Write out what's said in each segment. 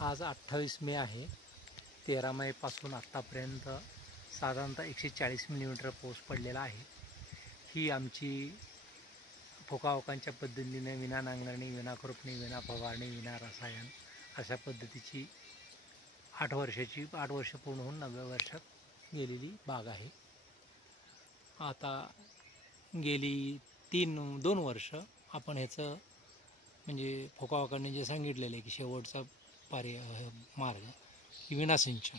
आज 28 मे आहे. 13 मेपासून आत्तापर्यंत साधारणतः 140 मिलीमीटर पाऊस पडलेला आहे. ही आमची फोकावकांच्या पद्धतीने विना नांगरणी, विना खुरपणी, विना फवारणी, विना रसायन अशा पद्धतीची 8 वर्ष पूर्ण होऊन 9व्या वर्षात गेलेली बाग आहे. आता गेली 2 वर्ष आपण ह्याचं म्हणजे फोकावकांनी जे सांगितलेलं आहे की शेवटचा मार्ग की विनासिंचन,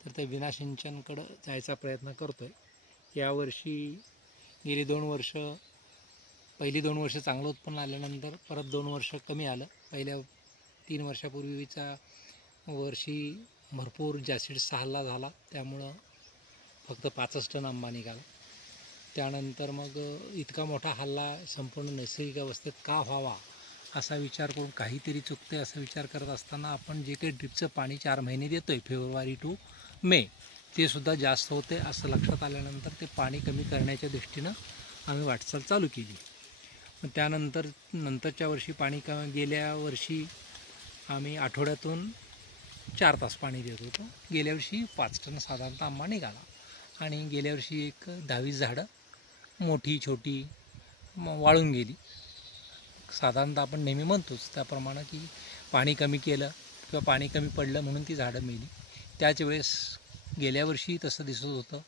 तर त्या विनासिंचनकडं जायचा प्रयत्न करतो आहे. यावर्षी गेली 2 वर्ष, पहिली 2 वर्ष चांगलं उत्पन्न आल्यानंतर परत 2 वर्ष कमी आलं. पहिल्या 3 वर्षापूर्वीचा वर्षी भरपूर जास्तीचा हल्ला झाला, त्यामुळं फक्त 5 टन आंबा निघाला. त्यानंतर मग इतका मोठा हल्ला संपूर्ण नैसर्गिक अवस्थेत का व्हावा असा विचार करून काहीतरी चुकते असा विचार करत असताना आपण जे काही ड्रिपचं पाणी 4 महिने देतो आहे फेब्रुवारी टू मे, ते सुद्धा जास्त होते असं लक्षात आल्यानंतर ते पाणी कमी करण्याच्या दृष्टीनं आम्ही वाटचाल चालू केली. मग नंतरच्या वर्षी गेल्या वर्षी आम्ही आठवड्यातून 4 तास पाणी देत होतो. गेल्या वर्षी 5 टन साधारणतः आंबा निघाला. आणि गेल्या वर्षी एक 10-20 झाडं मोठी छोटी वाळून गेली. साधारणतः आपण नेहमी म्हणतोच त्याप्रमाणे की पाणी कमी केलं किंवा पाणी कमी पडलं म्हणून ती झाडं मेली. त्याच वेळेस गेल्या वर्षी तसं दिसत होतं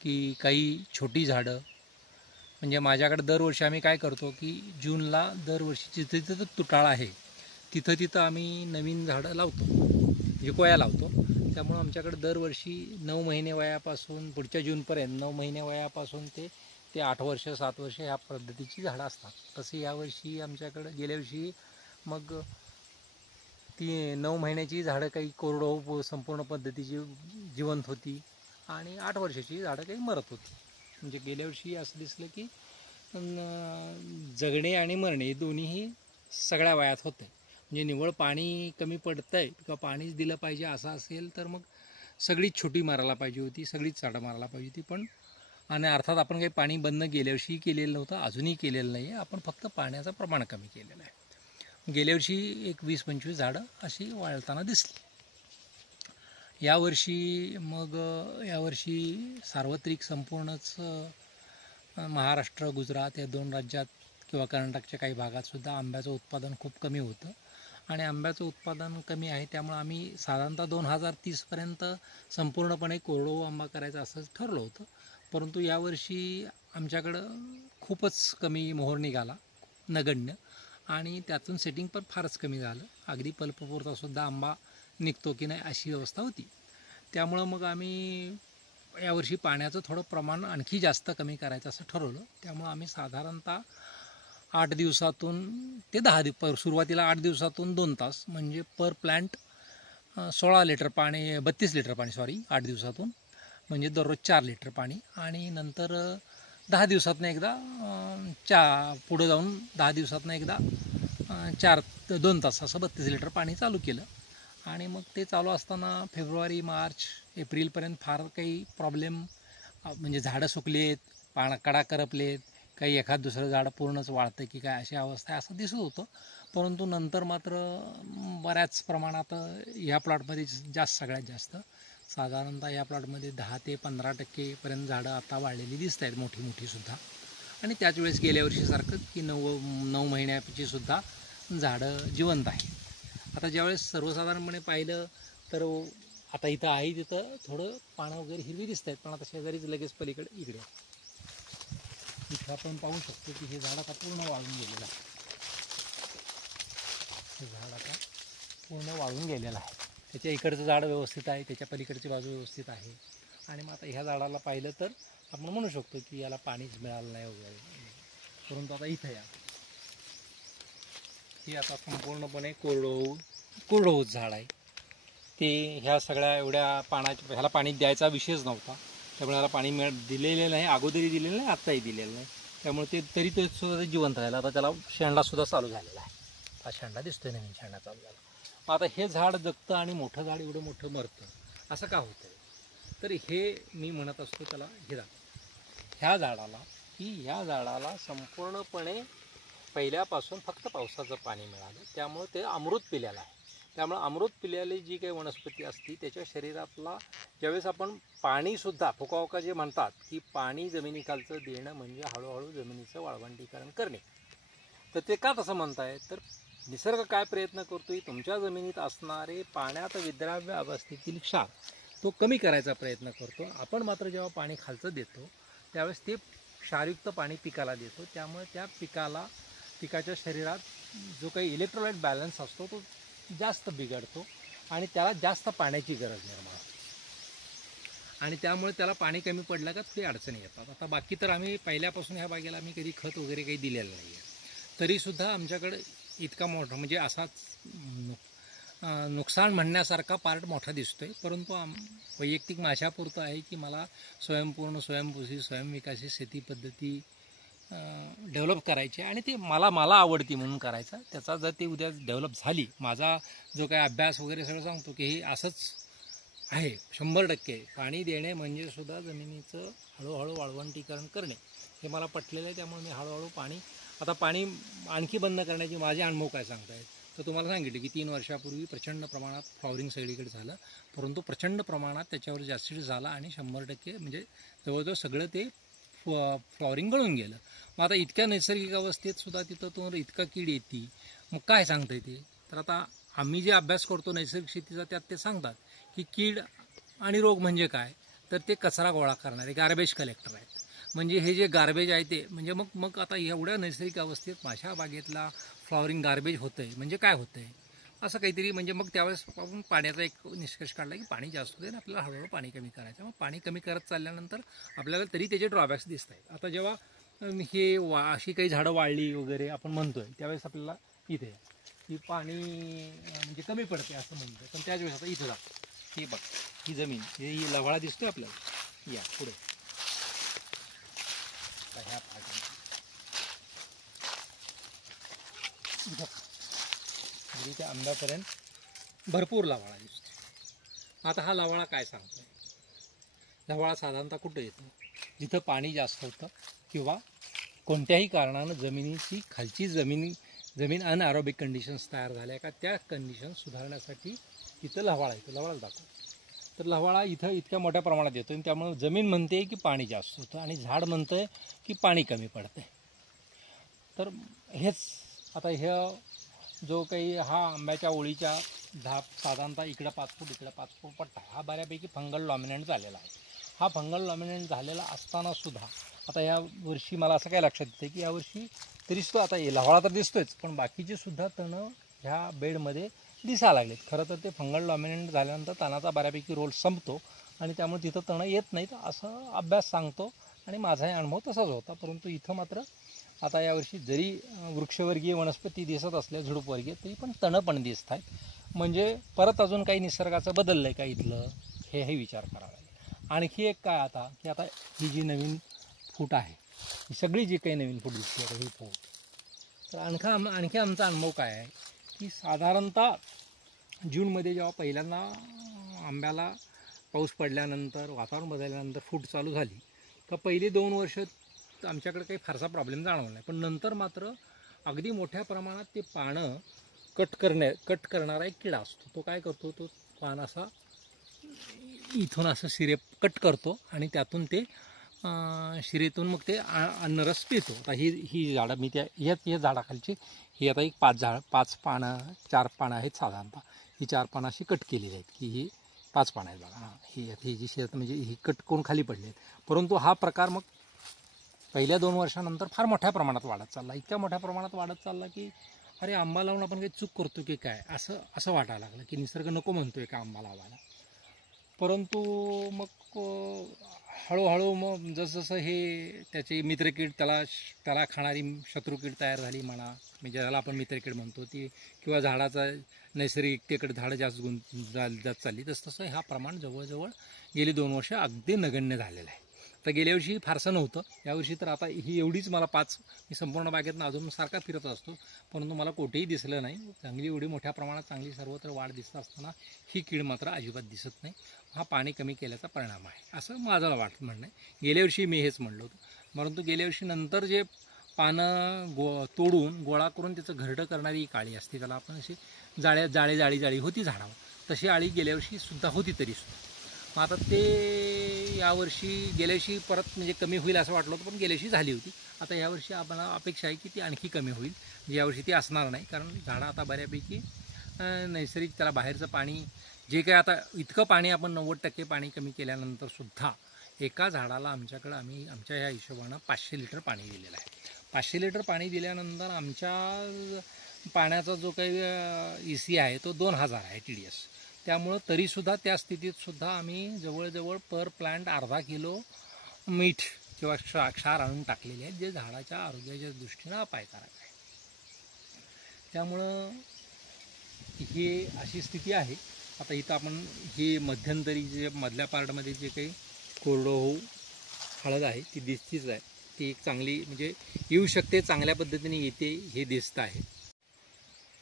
की काही छोटी झाडं, म्हणजे माझ्याकडे दरवर्षी आम्ही काय करतो की जूनला दरवर्षी जिथं तुटाळ आहे तिथं आम्ही नवीन झाडं लावतो, म्हणजे कोया लावतो. त्यामुळं आमच्याकडे दरवर्षी 9 महिने वयापासून पुढच्या जूनपर्यंत 9 महिने वयापासून ते 8 वर्ष 7 वर्ष ह्या पद्धतीची झाडं असतात. तसे यावर्षी आमच्याकडं गेल्या वर्षी मग ती 9 महिन्याची झाडं काही कोरडवाहू संपूर्ण पद्धतीची जिवंत होती आणि 8 वर्षाची झाडं काही मरत होती. म्हणजे गेल्या वर्षी असं दिसलं की जगणे आणि मरणे हे दोन्हीही सगळ्या वयात होते. म्हणजे निव्वळ पाणी कमी पडतं आहे किंवा पाणीच दिलं पाहिजे असं असेल तर मग सगळीच छोटी मारायला पाहिजे होती, सगळीच झाडं मारायला पाहिजे होती. पण आणि अर्थात आपण काही पाणी बंद गेल्या वर्षी केलेलं नव्हतं, अजूनही केलेलं नाही आहे. आपण फक्त पाण्याचं प्रमाण कमी केलेलं आहे. गेल्या वर्षी एक 20-25 झाडं अशी वाळताना दिसली. यावर्षी सार्वत्रिक संपूर्णच महाराष्ट्र, गुजरात या 2 राज्यात किंवा कर्नाटकच्या काही भागातसुद्धा आंब्याचं उत्पादन खूप कमी होतं. आणि आंब्याचं उत्पादन कमी आहे त्यामुळे आम्ही साधारणतः 2030पर्यंत संपूर्णपणे कोरडवाहू आंबा करायचा असं ठरलं होतं. परंतु यावर्षी आमच्याकडं खूपच कमी मोहर निघाला, नगण्य, आणि त्यातून सेटिंग पण फारच कमी झालं. अगदी पल्पपुरतासुद्धा आंबा निघतो की नाही अशी व्यवस्था होती. त्यामुळं मग आम्ही यावर्षी पाण्याचं थोडं प्रमाण आणखी जास्त कमी करायचं असं ठरवलं. त्यामुळं आम्ही साधारणतः 8 दिवसातून ते 10 दिवस, सुरुवातीला 8 दिवसातून 2 तास म्हणजे पर प्लॅन्ट 32 लिटर पाणी 8 दिवसातून, म्हणजे दररोज 4 लिटर पाणी. आणि नंतर 10 दिवसातनं एकदा पुढं जाऊन 10 दिवसातनं एकदा 2 तास असं 32 लिटर पाणी चालू केलं. आणि मग ते चालू असताना फेब्रुवारी, मार्च, एप्रिलपर्यंत फार काही प्रॉब्लेम, म्हणजे झाडं सुकलेत, कडा करपलेत, काही एखाद दुसरं झाडं पूर्णच वाळतं की काय अशी अवस्था असं दिसत होतं. परंतु नंतर मात्र बऱ्याच प्रमाणात ह्या प्लॉटमध्ये सगळ्यात जास्त साधारणतः या प्लॉटमध्ये 10 ते 15% झाडं आता वाढलेली दिसत आहेत, मोठीसुद्धा. आणि त्याच वेळेस गेल्या वर्षीसारखं की 9 महिन्याची सुद्धा झाडं जिवंत आहे. आता ज्यावेळेस सर्वसाधारणपणे पाहिलं तर आता इथं आहे तिथं थोडं पानं वगैरे हिरवी दिसत आहेत, पण आता शेजारीच लगेच पलीकडे इकडे आपण पाहू शकतो की हे झाड आता पूर्ण वाळून गेलेलं आहे. हे झाड आता पूर्ण वाळून गेलेलं आहे. त्याच्या इकडचं झाड व्यवस्थित आहे, त्याच्या पलीकडची बाजू व्यवस्थित आहे. आणि मग आता ह्या झाडाला पाहिलं तर आपण म्हणू शकतो की याला पाणीच मिळालं नाही वगैरे. परंतु आता इथं हे आता संपूर्णपणे कोरडवाहू झाड आहे. ते ह्या सगळ्या एवढ्या ह्याला पाणी द्यायचा विषयच नव्हता, त्यामुळे ह्याला पाणी दिलेलं नाही, अगोदरही दिलेलं नाही, आत्ताही दिलेलं नाही. त्यामुळे तरी ते सुद्धा जिवंत राहिलं. आता त्याला शेंडासुद्धा चालू झालेला आहे. हा शेंडा दिसतोय, नवीन शेंडा चालू झाला. आता हे झाड जगतं आणि मोठं झाड एवढं मोठं मरतं, असं का होतं? तर हे मी म्हणत असतो त्याला ह्या झाडाला संपूर्णपणे पहिल्यापासून फक्त पावसाचं पाणी मिळालं, त्यामुळे ते अमृत पिलेलं आहे. त्यामुळे अमृत पिलेली जी काही वनस्पती असते त्याच्या शरीरातला ज्यावेळेस आपण पाणीसुद्धा फुकावका जे म्हणतात की पाणी जमिनीखालचं देणं म्हणजे हळूहळू जमिनीचं वाळवंटीकरण करणे. तर ते का तसं म्हणताय, तर निसर्ग काय प्रयत्न करतोय, तुमच्या जमिनीत असणारे पाण्यात विद्राव्य अवस्थेतील क्षार तो कमी करायचा प्रयत्न करतो. आपण मात्र जेव्हा पाणी खालचं देतो त्यावेळेस ते क्षारयुक्त पाणी पिकाला देतो. त्यामुळे त्या पिकाच्या शरीरात जो काही इलेक्ट्रोलाइट बॅलन्स असतो तो जास्त बिघडतो आणि त्याला जास्त पाण्याची गरज निर्माण होते आणि त्यामुळे त्याला पाणी कमी पडलं का थोडी अडचणी येतात. आता बाकी तर आम्ही पहिल्यापासून ह्या बागेला आम्ही कधी खत वगैरे काही दिलेलं नाही आहे, तरीसुद्धा आमच्याकडे इतका मोठा म्हणजे असाच नुकसान म्हणण्यासारखा पार्ट मोठा दिसतोय. परंतु वैयक्तिक माझ्यापुरतं आहे की मला स्वयंपूर्ण, स्वयंपोषी, स्वयंविकासी शेती पद्धती डेव्हलप करायची आणि ते मला आवडती म्हणून करायचा. त्याचा जर ती उद्या डेव्हलप झाली, माझा जो काही अभ्यास वगैरे सगळं सांगतो की हे असंच आहे 100%. पाणी देणे म्हणजे सुद्धा जमिनीचं हळूहळू वाळवंटीकरण करणे हे मला पटलेलं आहे. त्यामुळे मी हळूहळू पाणी आणखी बंद करण्याची माझे अनुभव काय सांगतायत, तर तुम्हाला सांगितलं की 3 वर्षापूर्वी प्रचंड प्रमाणात फ्लॉवरिंग सगळीकडे झालं, परंतु प्रचंड प्रमाणात त्याच्यावर जास्तीत झालं आणि 100% म्हणजे जवळजवळ सगळं ते फ्लॉवरिंग गळून गेलं. मग आता इतक्या नैसर्गिक अवस्थेत सुद्धा तिथं तो इतका कीड येते, मग काय सांगता येते. तर आता आम्ही जे अभ्यास करतो नैसर्गिक शेतीचा त्यात ते सांगतात की कीड आणि रोग म्हणजे काय, तर ते कचरा गोळा करणारे गार्बेज कलेक्टर आहेत. म्हणजे हे जे गार्बेज आहे ते म्हणजे मग आता एवढ्या नैसर्गिक अवस्थेत माझ्या बागेतला फ्लॉवरिंग गार्बेज होतं आहे म्हणजे काय होतं आहे असं काहीतरी. म्हणजे मग त्यावेळेस आपण पाण्याचा एक निष्कर्ष काढला की पाणी जास्त होते आणि आपल्याला हळूहळू पाणी कमी करायचं. मग पाणी कमी करत चालल्यानंतर आपल्याला तरी त्याचे ड्रॉबॅक्स दिसत आहेत. आता जेव्हा हे अशी काही झाडं वाळली वगैरे आपण म्हणतोय त्यावेळेस आपल्याला इथे की पाणी म्हणजे कमी पडते असं म्हणतोय, पण त्याच वेळेस आता इथं जातो ही बघ ही जमीन ही लवाळा दिसतोय आपल्याला या पुढे ह्या म्हणजे त्या आंब्यापर्यंत भरपूर लवाळा दिसतो. आता हा लवाळा काय सांगतोय, लवाळा साधारणतः कुठे येतो, जिथं पाणी जास्त होतं किंवा कोणत्याही कारणानं जमिनीची खालची जमीन अनएरोबिक कंडिशन्स तयार झाल्या का त्या कंडिशन सुधारण्यासाठी तिथं लवाळा येतो. लवाळाच दाखवतो. तर लवाळा इथं इतक्या मोठ्या प्रमाणात येतो आणि त्यामुळे जमीन म्हणते की पाणी जास्त होतं आणि झाड म्हणतंय की पाणी कमी पडतंय. तर हेच आता जो काही हा आंब्याच्या ओळीच्या साधारणतः इकडं 5 फूट इकडं 5 फूट पट्टा हा बऱ्यापैकी फंगल डॉमिनंट झालेला आहे. हा फंगल डॉमिनंट झालेला असताना सुद्धा आता या वर्षी मला असं काय लक्षात येतं की यावर्षी तरीच तो आता लवाळा तर दिसतोच, पण बाकीचे सुद्धा तणं ह्या बेडमध्ये दिसायला लागलेत. खरं तर ते फंगल डॉमिनंट झाल्यानंतर तणाचा बऱ्यापैकी रोल संपतो आणि त्यामुळे तिथं तणं येत नाहीत असं अभ्यास सांगतो आणि माझाही अनुभव तसाच होता. परंतु इथं मात्र आता यावर्षी जरी वृक्षवर्गीय वनस्पती दिसत असल्या झुडूपवर्गीय तरी पण तणं पण दिसत आहेत. म्हणजे परत अजून काही निसर्गाचं बदललं आहे का इथलं हे विचार करावा लागेल. आणखी एक काय आता की आता ही जी नवीन फूट आहे ही सगळी जी काही नवीन फूट दिसते आता ही फूट, तर आणखी आमचा अनुभव काय आहे की साधारणतः जूनमध्ये जेव्हा पहिल्यांदा आंब्याला पाऊस पडल्यानंतर वातावरण बदलल्यानंतर फूट चालू झाली का पहिली 2 वर्ष आमच्याकडे काही फारसा प्रॉब्लेम जाणवला नाही, पण नंतर मात्र अगदी मोठ्या प्रमाणात ते पानं कट करणारा एक किडा असतो. तो काय करतो, तो पान असा इथून असं शिरे कट करतो आणि त्यातून ते शिरेतून मग ते अन्नरस पितो. आता ही झाडं मी या झाडाखालची ही आता एक 4 पानं आहेत साधारणतः. ही 4 पानं अशी कट केलेली आहेत की ही 5 पानं आहेत बघा. ही जी शेत म्हणजे ही कट करून खाली पडली आहेत. परंतु हा प्रकार मग पहिल्या 2 वर्षानंतर फार मोठ्या प्रमाणात वाढत चालला. इतक्या मोठ्या प्रमाणात वाढत चालला की अरे आंबा लावून आपण काही चूक करतो की काय असं वाटायला लागलं की निसर्ग नको म्हणतोय का आंबा लावायला. परंतु मग हळूहळू मग जसजसं हे त्याची मित्रकीड त्याला खाणारी शत्रुकीड तयार झाली म्हणा, म्हणजे ज्याला आपण मित्रकीड म्हणतो ती, किंवा झाडाचा नैसर्गिकतेकडे झाडं जास्त जात चालली, तसं हा प्रमाण जवळजवळ गेली 2 वर्ष अगदी नगण्य झालेलं आहे. तर गेल्या वर्षी फारसं नव्हतं, यावर्षी तर आता ही एवढीच मला 5 मी संपूर्ण बागेतनं अजून सारखा फिरत असतो परंतु मला कुठेही दिसलं नाही. चांगली एवढी मोठ्या प्रमाणात चांगली सर्वत्र वाढ दिसत असताना ही कीड मात्र अजिबात दिसत नाही. हा पाणी कमी केल्याचा परिणाम आहे असं माझं म्हणणं आहे. गेल्या वर्षी मी हेच म्हणलो होतं, परंतु गेल्या वर्षी नंतर जे पानं तोडून गोळा करून त्याचं घरडं करणारी एक आळी असते, त्याला आपण अशी जाळी होती झाडावर, तशी आळी गेल्या वर्षी सुद्धा होती तरीसुद्धा. मग आता ते यावर्षी गेल्या वर्षी परत म्हणजे कमी होईल असं वाटलं होतं, पण गेल्या वर्षी झाली होती. आता यावर्षी आम्हाला अपेक्षा आहे की ती आणखी कमी होईल. म्हणजे यावर्षी ती असणार नाही, कारण झाडं आता बऱ्यापैकी नैसर्गिक त्याला बाहेरचं पाणी जे काय आता इतकं पाणी आपण 90% पाणी कमी केल्यानंतरसुद्धा एका झाडाला आम्ही आमच्या ह्या हिशोबानं 500 लिटर पाणी दिलेलं आहे. 500 लिटर पाणी दिल्यानंतर आमच्या पाण्याचा जो काही EC आहे तो 2000 आहे TDS. त्यामुळं तरीसुद्धा त्या स्थितीतसुद्धा आम्ही जवळजवळ पर प्लांट अर्धा किलो मीठ किंवा क्षार आणून टाकलेले आहेत, जे झाडाच्या आरोग्याच्या दृष्टीनं अपायकारक आहे. त्यामुळं ही अशी स्थिती आहे. आता इथं आपण ही मध्यंतरी जे मधल्या पार्टमध्ये जे काही कोरडवाहू हळद आहे ती दिसतीच आहे. ती एक चांगली म्हणजे येऊ शकते, चांगल्या पद्धतीने येते हे दिसतं आहे.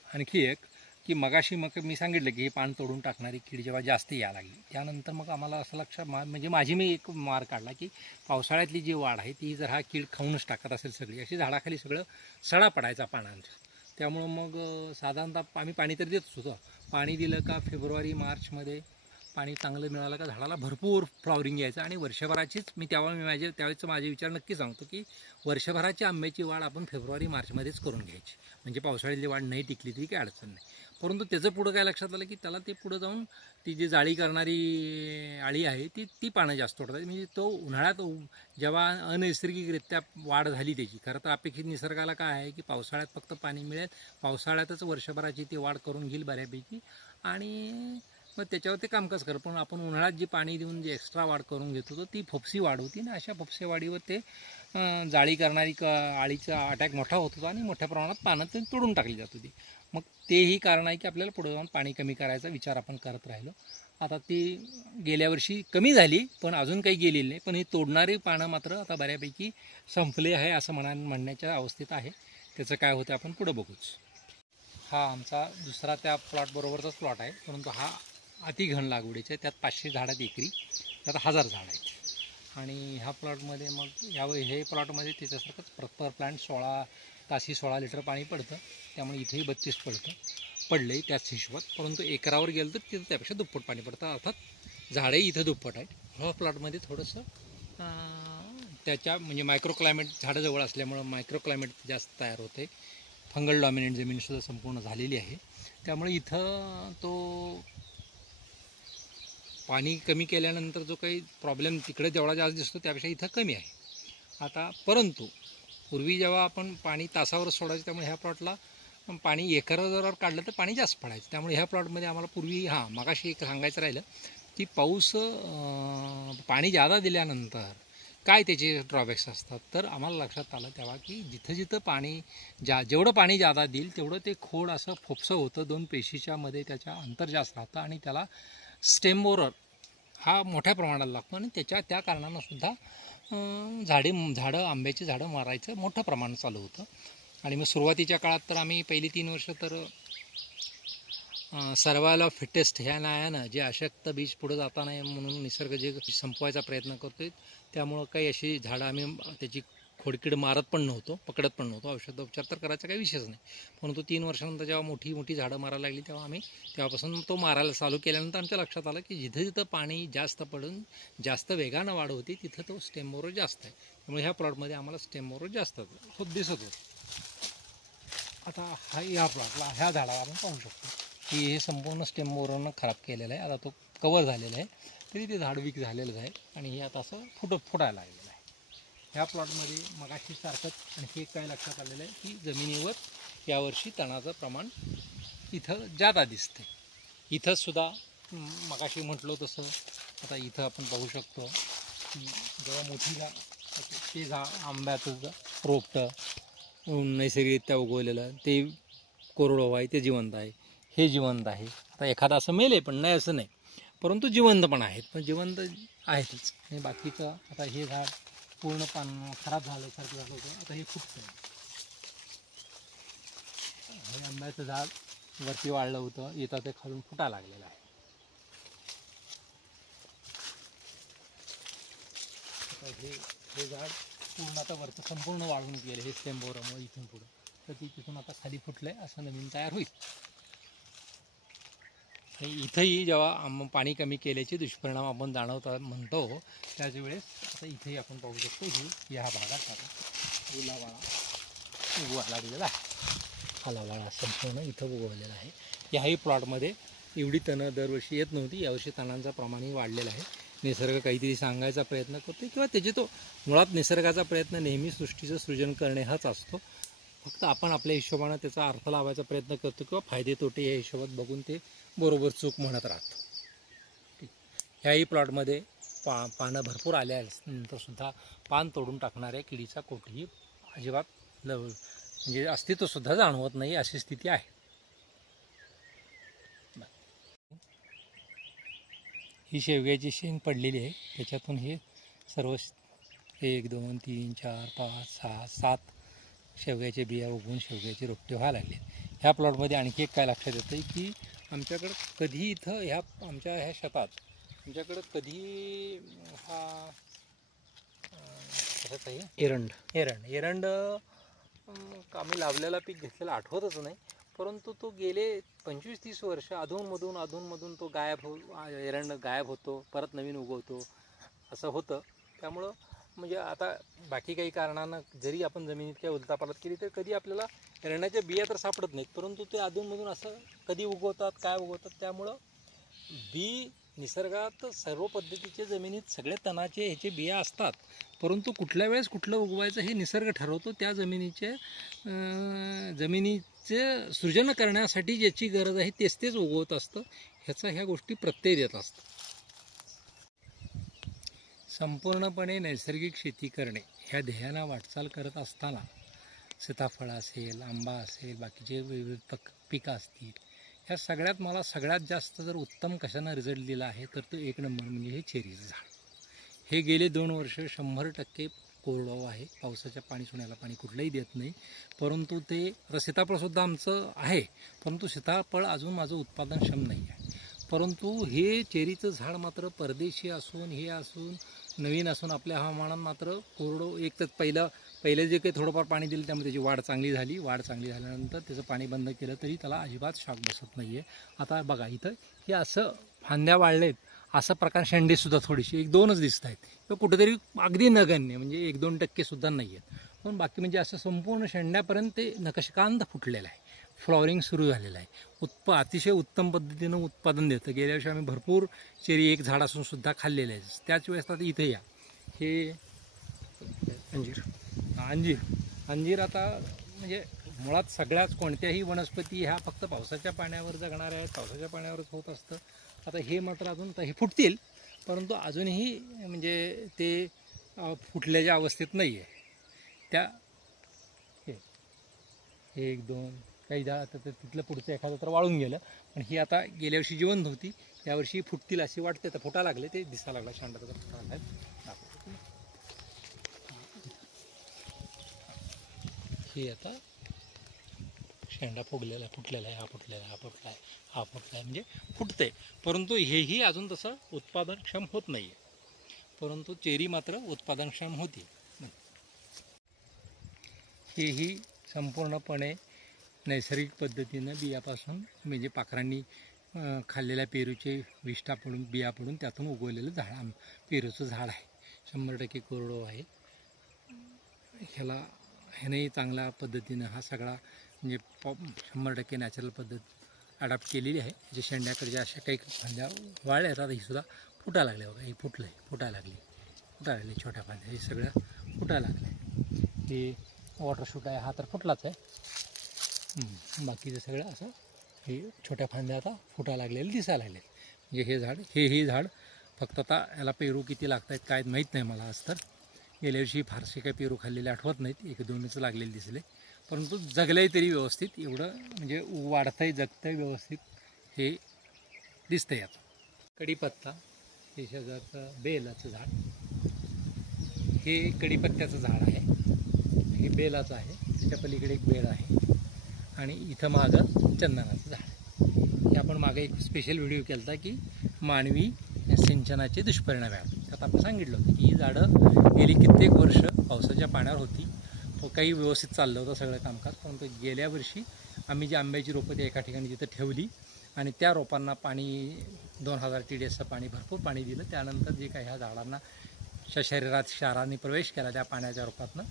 आणखी एक की मगाशी मी सांगितलं की हे पान तोडून टाकणारी कीड जेव्हा जास्त यायला लागली, त्यानंतर मग आम्हाला असं लक्षात म्हणजे मी एक मार काढला की पावसाळ्यातली जी वाढ आहे ती जर हा कीड खाऊनच टाकत असेल सगळी, अशी झाडाखाली सगळं सडा पडायचा पानांचा. त्यामुळं मग साधारणतः आम्ही पाणी तर देतच होतो. पाणी दिलं का फेब्रुवारी मार्चमध्ये पाणी चांगलं मिळालं का झाडाला भरपूर फ्लॉवरिंग यायचं आणि वर्षभराचीच त्यावेळेचा माझे विचार नक्की सांगतो की वर्षभराची आंब्याची वाढ आपण फेब्रुवारी मार्चमध्येच करून घ्यायची, म्हणजे पावसाळ्यातली वाढ नाही टिकली तरी काही अडचण नाही. परंतु त्याचं पुढं काय लक्षात आलं की त्याला ते पुढं जाऊन ती जी जाळी करणारी आळी आहे ती पानं जास्त तोडतात. म्हणजे तो उन्हाळ्यात जेव्हा अनैसर्गिकरित्या वाढ झाली त्याची, खरं तर अपेक्षित निसर्गाला काय आहे की पावसाळ्यात फक्त पाणी मिळेल, पावसाळ्यातच वर्षभराची ती वाढ करून घेईल बऱ्यापैकी आणि मग त्याच्यावर ते कामकाज करत. पण आपण उन्हाळ्यात जी पाणी देऊन जी एक्स्ट्रा वाढ करून घेत होतो ती फोपसी वाढ होती आणि अशा फोपसी वाढीवर ते जाळी करणारी आळीचा अटॅक मोठा होत होता आणि मोठ्या प्रमाणात पानं ते तोडून टाकली जात होती. मग तेही कारण आहे की आपल्याला पुढे जाऊन पाणी कमी करायचा विचार आपण करत राहिलो. आता ती गेल्या वर्षी कमी झाली पण अजून काही गेलेली नाही, पण ही तोडणारी पानं मात्र आता बऱ्यापैकी संपले आहे असं म्हणण्याच्या अवस्थेत आहे. त्याचं काय होतं आपण पुढं बघूच. हा आमचा दुसरा त्या प्लॉटबरोबरचाच प्लॉट आहे, परंतु हा अतिघन लागवडीचे, त्यात 500 झाडात एकरी, त्यात 1000 झाड आहेत. आणि ह्या प्लॉटमध्ये मग हे प्लॉटमध्ये त्याच्यासारखंच पर प्लांट 16 लिटर पाणी पडतं. त्यामुळे इथेही 32 पडले त्याच हिशोबात, परंतु एकरावर गेलं तर तिथं त्यापेक्षा दुप्पट पाणी पडतं. अर्थात झाडंही इथं दुप्पट आहे. ह्या प्लॉटमध्ये थोडंसं त्याच्या म्हणजे मायक्रोक्लायमेट झाडं जवळ असल्यामुळं मायक्रोक्लायमेट जास्त तयार होते. फंगल डॉमिनेंट जमीनसुद्धा संपूर्ण झालेली आहे. त्यामुळे इथं तो पाणी कमी केल्यानंतर जो काही प्रॉब्लेम तिकडे जेवढा जास्त दिसतो त्यापेक्षा इथं कमी आहे. आता परंतु पूर्वी जेव्हा आपण पाणी तासावर सोडायचं, त्यामुळे ह्या प्लॉटला पाणी एकरावर काढलं तर पाणी जास्त पडायचं. त्यामुळे ह्या प्लॉटमध्ये आम्हाला पूर्वी मगाशी एक सांगायचं राहिलं की पाणी जादा दिल्यानंतर काय त्याचे ड्रॉबॅक्स असतात. तर आम्हाला लक्षात आलं तेव्हा की जिथं पाणी जेवढं पाणी जादा देईल तेवढं ते खोड असं फोपसं होतं, 2 पेशीच्या मध्ये त्याच्या अंतर जास्त राहतं आणि त्याला स्टेम बोरर हा मोठ्या प्रमाणात लागतो आणि त्या कारणानं सुद्धा झाडं आंब्याची झाडं मारायचं मोठं प्रमाण चालू होतं. आणि मग सुरुवातीच्या काळात तर आम्ही पहिली 3 वर्ष तर सर्वायवल ऑफ फिटेस्ट ह्या न्यायानं जे अशक्त बीज पुढे जाता नाही म्हणून निसर्ग जे संपवायचा प्रयत्न करतोय, त्यामुळं काही अशी झाडं आम्ही त्याची खोडकीड मारत पण नव्हतो, पकडत पण नव्हतो. औषधोपचार तर करायचा काही विषयच नाही. परंतु 3 वर्षानंतर जेव्हा मोठी झाडं मारायला लागली तेव्हापासून तो मारायला चालू केल्यानंतर आमच्या लक्षात आलं की जिथं पाणी जास्त पडून जास्त वेगानं वाढ होती तिथं तो स्टेम बोरर जास्त आहे. त्यामुळे ह्या प्लॉटमध्ये आम्हाला स्टेम बोरर जास्त दिसत होतं. आता या प्लॉटला ह्या झाडाला आपण पाहू शकतो की हे संपूर्ण स्टेम बोररनं खराब केलेलं आहे. आता तो कवर झालेला आहे, तरी ते झाड वीक झालेलं आहे आणि हे आता असं फुटायला लागलेलं आहे. ह्या प्लॉटमध्ये मगाशी सारखंच आणखी एक काय लक्षात आलेलं आहे की जमिनीवर यावर्षी तणाचं प्रमाण इथं जादा दिसते. इथंसुद्धा मगाशी म्हटलो तसं आता इथं आपण पाहू शकतो की जेव्हा मोठी ते आंब्याचं रोपटं नैसर्गिकरित्या उगवलेलं ते कोरडवाहू आहे, ते जिवंत आहे, हे जिवंत आहे. आता एखादा असं मेल आहे पण नाही असं नाही, परंतु जिवंत पण आहेत, पण जिवंत आहेतच. आणि बाकीचं आता हे झाड पूर्ण खराब झाल्यासारखं झालं होतं, आता हे फुटतं. हे आंब्याचं झाड वरती वाढलं होतं, इथं ते खालून फुटायला लागलेलं आहे. आता हे झाड पूर्ण आता वरचं संपूर्ण वाळून गेलं हे स्टेमबोरामुळे इथून पुढं, तर ती तिथून आता खाली फुटलंय असं नवीन तयार होईल. इथंही जेव्हा पाणी कमी केल्याचे दुष्परिणाम आपण म्हणतो त्याच वेळेस आता इथेही आपण पाहू शकतो ही ह्या भागात आता उलावाळा उगवायला लागलेला आहे. आलावाळा संपूर्ण इथं उगवलेला आहे. याही प्लॉटमध्ये एवढी तणं दरवर्षी येत नव्हती, यावर्षी तणांचं प्रमाणही वाढलेलं आहे. निसर्ग काहीतरी सांगायचा प्रयत्न करतो किंवा त्याची तो मुळात निसर्गाचा प्रयत्न नेहमी सृष्टीचं सृजन करणे हाच असतो. फक्त आपण आपल्या हिशोबानं त्याचा अर्थ लावायचा प्रयत्न करतो किंवा फायदे तोटे या हिशोबात बघून ते बरोबर चूक म्हणत राहतो. ह्याही प्लॉटमध्ये पानं भरपूर आल्यानंतरसुद्धा पान तोडून टाकणाऱ्या किडीचा कोठीही अजिबात म्हणजे अस्तित्वसुद्धा जाणवत नाही अशी स्थिती आहे. ही शेवग्याची शेंग पडलेली आहे, त्याच्यातून हे सर्व 1 2 3 4 5 6 7 शेवग्याचे बिया उगवून शेवग्याचे रोपटे व्हायला लागले. ह्या प्लॉटमध्ये आणखी एक काय लक्षात येतं आहे की आमच्याकडं कधी इथं आमच्या ह्या शेतात आमच्याकडं कधी हा कशाचा आहे एरंड आम्ही लावलेला पीक घेतलेला आठवतच नाही, परंतु तो गेले 25-30 वर्ष अधूनमधून तो एरंड गायब होतो, परत नवीन उगवतो असं होतं. त्यामुळं म्हणजे आता बाकी काही कारणानं जरी आपण जमिनीत काही उलटापालट केली तर कधी आपल्याला एरंडाच्या बिया तर सापडत नाहीत, परंतु ते अधूनमधून असं कधी उगवतात काय उगवतात. त्यामुळं निसर्गात सर्व पद्धतीचे जमिनीत सगळे तणाचे ह्याचे बिया असतात, परंतु कुठल्या वेळेस कुठलं उगवायचं हे निसर्ग ठरवतो. त्या जमिनीचे सृजन करण्यासाठी ज्याची गरज आहे तेच उगवत असतं. ह्या गोष्टी प्रत्यय देत असतात. संपूर्णपणे नैसर्गिक शेती करणे ह्या ध्येयानं वाटचाल करत असताना सीताफळ असेल, आंबा असेल, बाकीचे विविध पिकं असतील, ह्या सगळ्यात मला सगळ्यात जास्त जर उत्तम कशानं रिझल्ट दिला आहे तर तो 1 नंबर म्हणजे हे चेरीचं झाड. हे गेले 2 वर्ष 100% कोरडवाहू आहे. पावसाच्या पाणी सोन्याला पाणी कुठलंही देत नाही, परंतु ते आता सीताफळसुद्धा आमचं आहे, परंतु सीताफळ अजून माझं उत्पादनक्षम नाही आहे. परंतु हे चेरीचं झाड मात्र परदेशी असून हे असून नवीन असून आपल्या हवामानात मात्र कोरडो एक तर पहिलं जे काही थोडंफार पाणी दिलं त्यामुळे त्याची वाढ चांगली झाली. वाढ चांगली झाल्यानंतर त्याचं पाणी बंद केलं तरी त्याला अजिबात शॉक बसत नाही आहे. आता बघा इथं हे असं फांद्या वाढलेत, असं प्रकार शेंडेसुद्धा थोडीशी 1-2च दिसत आहेत किंवा कुठेतरी अगदी नगण्य म्हणजे 1-2% सुद्धा नाही आहेत, पण बाकी म्हणजे असं संपूर्ण शेंड्यापर्यंत ते नकशकांत फुटलेलं आहे. फ्लॉवरिंग सुरू झालेलं आहे. अतिशय उत्तम पद्धतीनं उत्पादन देतं. गेल्या वर्षी आम्ही भरपूर चेरी एक झाड असून सुद्धा खाल्लेलं आहे. त्याच वेळेस आता इथे या हे अंजीर आता म्हणजे मुळात सगळ्याच कोणत्याही वनस्पती ह्या फक्त पावसाच्या पाण्यावर जगणाऱ्या आहेत, पावसाच्या पाण्यावरच होत असतं. आता हे मात्र अजून हे फुटतील, परंतु अजूनही म्हणजे ते फुटल्याच्या अवस्थेत नाही आहे. त्या 1 2 काही झाड आता तिथलं पुढचं एखादं तर वाळून गेलं, पण ही आता गेल्या वर्षी जिवंत होती, यावर्षी फुटतील अशी वाटते. तर फुटा लागले, ते दिसायला लागला शेंडा तर फुटा लागला. हे आता शेंडा फुटलेला आहे, हा फुटलाय म्हणजे फुटतंय, परंतु हेही अजून तसं उत्पादनक्षम होत नाही आहे. परंतु चेरी मात्र उत्पादनक्षम होती. हेही संपूर्णपणे नैसर्गिक पद्धतीनं बियापासून म्हणजे पाखरांनी खाल्लेल्या पेरूचे विष्ठा पडून बिया पडून त्यातून उगवलेलं पेरूचं झाड आहे. 100% कोरडो आहे. ह्याने चांगल्या पद्धतीनं हा सगळा म्हणजे 100% नॅचरल पद्धत अडॅप्ट केलेली आहे. जे शेंड्याकडच्या अशा काही फांद्या वाळल्या आता ही सुद्धा फुटायला लागल्या. बघा हे फुटायला लागली छोट्या फांद्या, हे सगळ्या फुटायला लागल्या. हे वॉटरशूट आहे, हा तर फुटलाच आहे. बाकीचं सगळं असं हे छोट्या फांद्या आता फुटायला लागलेले दिसायला लागले. म्हणजे हे झाड फक्त आता याला पेरू किती लागत आहेत काय माहीत नाही मला. आज तर गेल्या वर्षी फारसे काही पेरू खाल्लेले आठवत नाहीत, 1-2च लागलेले दिसले, परंतु जगलंय तरी व्यवस्थित. एवढं म्हणजे वाढतंय जगतंय व्यवस्थित हे दिसतंय. आता कढीपत्ता, हे शेजारचं बेलाचं झाड, हे कढीपत्त्याचं झाड आहे, हे बेलाचं आहे. त्याच्या पलीकडे एक बेल आहे आणि इथं मागं चंदनाचं झाड आहे. हे आपण मागे एक स्पेशल व्हिडिओ केला होता की मानवी सिंचनाचे दुष्परिणाम आहेत. त्यात आपण सांगितलं होतं की ही झाडं गेली कित्येक वर्ष पावसाच्या पाण्यावर होती. तो काही व्यवस्थित चाललं होतं सगळं कामकाज, परंतु गेल्या वर्षी आम्ही जी आंब्याची रोपं ती एका ठिकाणी तिथं ठेवली आणि त्या रोपांना पाणी 2000 TDSचं पाणी भरपूर पाणी दिलं. त्यानंतर जे काही ह्या झाडांना शरीरात क्षाराने प्रवेश केला त्या पाण्याच्या रूपातनं,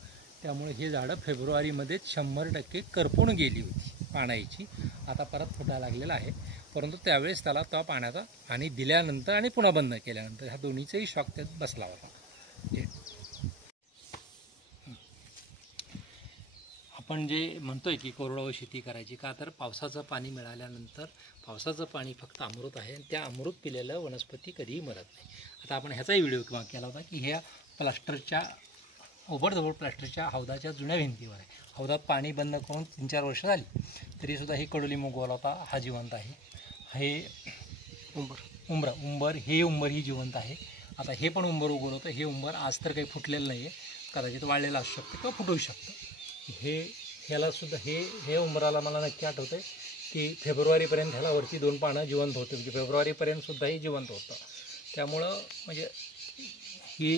त्यामुळे हे झाडं फेब्रुवारीमध्येच 100% करपून गेली होती पाण्याची. आता परत फुटायला लागलेलं आहे, परंतु त्यावेळेस त्याला त्या पाण्याचा पाणी दिल्यानंतर आणि पुन्हा बंद केल्यानंतर ह्या दोन्हीचाही शॉक त्यात बसला होता. आपण जे म्हणतोय की कोरडवाहू शेती करायची का, तर पावसाचं पाणी मिळाल्यानंतर पावसाचं पाणी फक्त अमृत आहे आणि त्या अमृत पिलेलं वनस्पती कधीही मरत नाही. आता आपण ह्याचाही व्हिडिओ केला होता की ह्या प्लास्टरच्या ओबडधोबड प्लास्टरच्या हौदाच्या जुन्या भिंतीवर आहे. हौदात पाणी बंद करून 3-4 वर्ष झाली, तरीसुद्धा ही कडुलिंब उगवला होता, हा जिवंत आहे. हे उंबर ही जिवंत आहे. आता हे पण उंबर उगवलं होतं. हे उंबर आज तर काही फुटलेलं नाही आहे, कदाचित वाळलेलं असू शकतं किंवा फुटूही शकतं. ह्यालासुद्धा हे उंबराला मला नक्की आठवतं आहे की फेब्रुवारीपर्यंत ह्याला वरती 2 पानं जिवंत होते, म्हणजे फेब्रुवारीपर्यंतसुद्धाही जिवंत होतं. त्यामुळं म्हणजे ही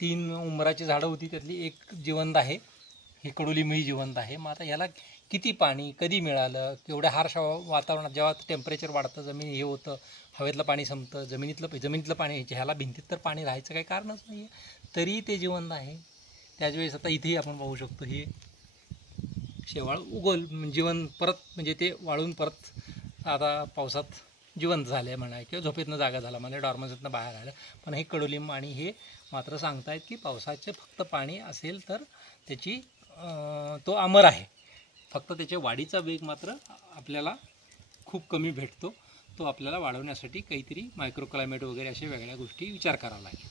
3 उंबराची झाडं होती, त्यातली एक जिवंत आहे. हे कडुलिंबही जिवंत आहे. मग आता याला किती पाणी कधी मिळालं, एवढ्या हार्श वातावरणात जेव्हा टेम्परेचर वाढतं, जमीन हे होतं, हवेतलं पाणी संपतं, जमिनीतलं पाणी ह्याला भिंतीत तर पाणी राहायचं काही कारणच नाही आहे, तरी ते जिवंत आहे. त्याचवेळेस आता इथेही आपण पाहू शकतो हे शेवाळ जिवंत परत, म्हणजे ते वाळून परत आता पावसात जिवंत झाले म्हणा किंवा झोपेतनं जागा झाला, म्हणजे डॉर्मन्सीतनं बाहेर आलं. पण हे कडुलिंब आणि हे मात्र सांगतायत की पावसाचे फक्त पाणी असेल तर त्याची तो अमर आहे. फक्त त्याच्या वाढीचा वेग मात्र आपल्याला खूप कमी भेटतो. तो आपल्याला वाढवण्यासाठी काहीतरी मायक्रोक्लायमेट वगैरे अशा वेगळ्या गोष्टी विचार करावा लागेल.